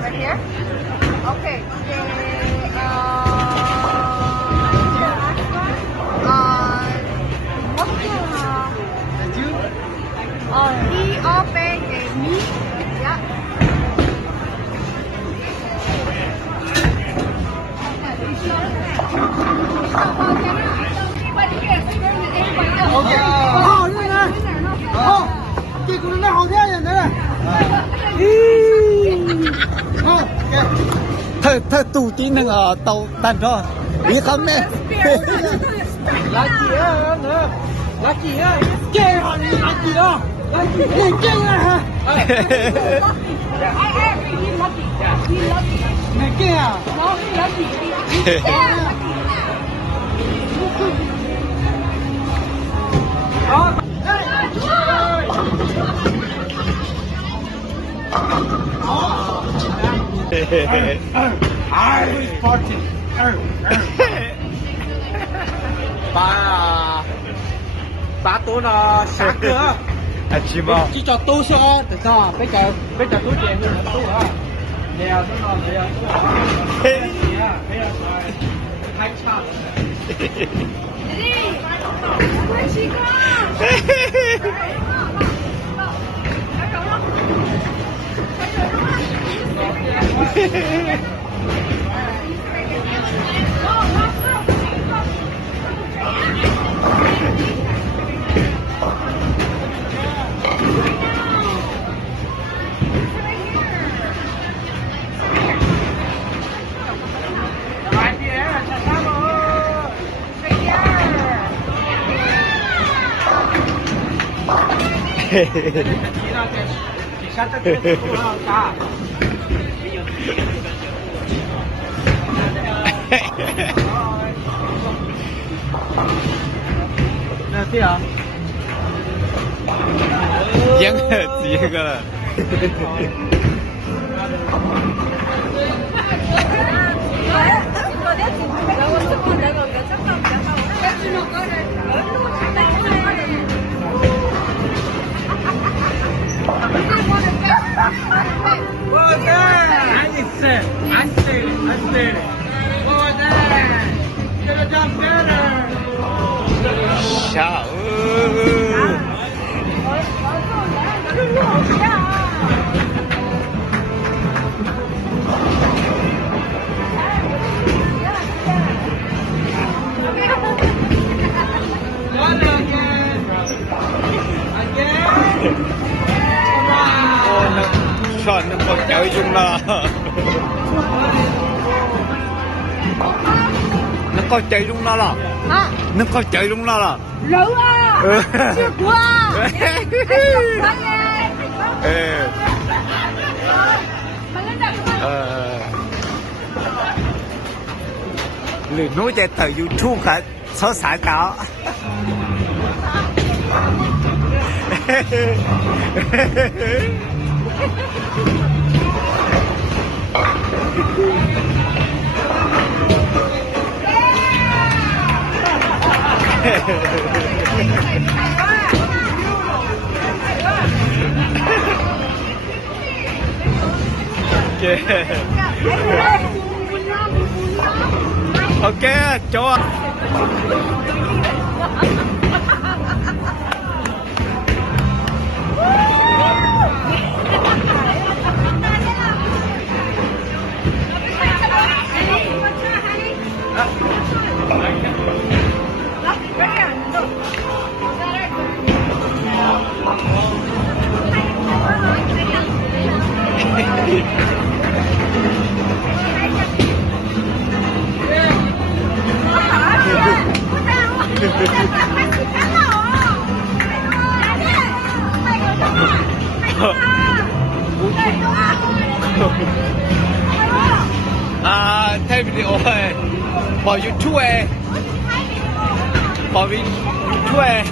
Right here? Okay. What's he open me? Yeah. Thơ tù tí nâng ở tàu tàn rồi. Ý không nè. Lá gì á nữa. Lá gì á. Chê hả? Lá gì đó. Lá gì á. Chê hả? Này kia à? Đó. I was partying. Bà tôi là sáng cửa. Chị bảo. Chỉ cho tôi sao? Từ sao? Bây giờ tôi tiền nữa tôi à. Đèo nó là đèo. Bây giờ hai trăm. Nè à? Giang gì cơ. Sao? Sao nó còn chơi chung là nó có chơi chung nó là nó có chơi chung nó là Lỡ à. Chưa qua. lười nói cho từ YouTube hả số xã có. Ok, cho Thay video ơi. For YouTube. For YouTube.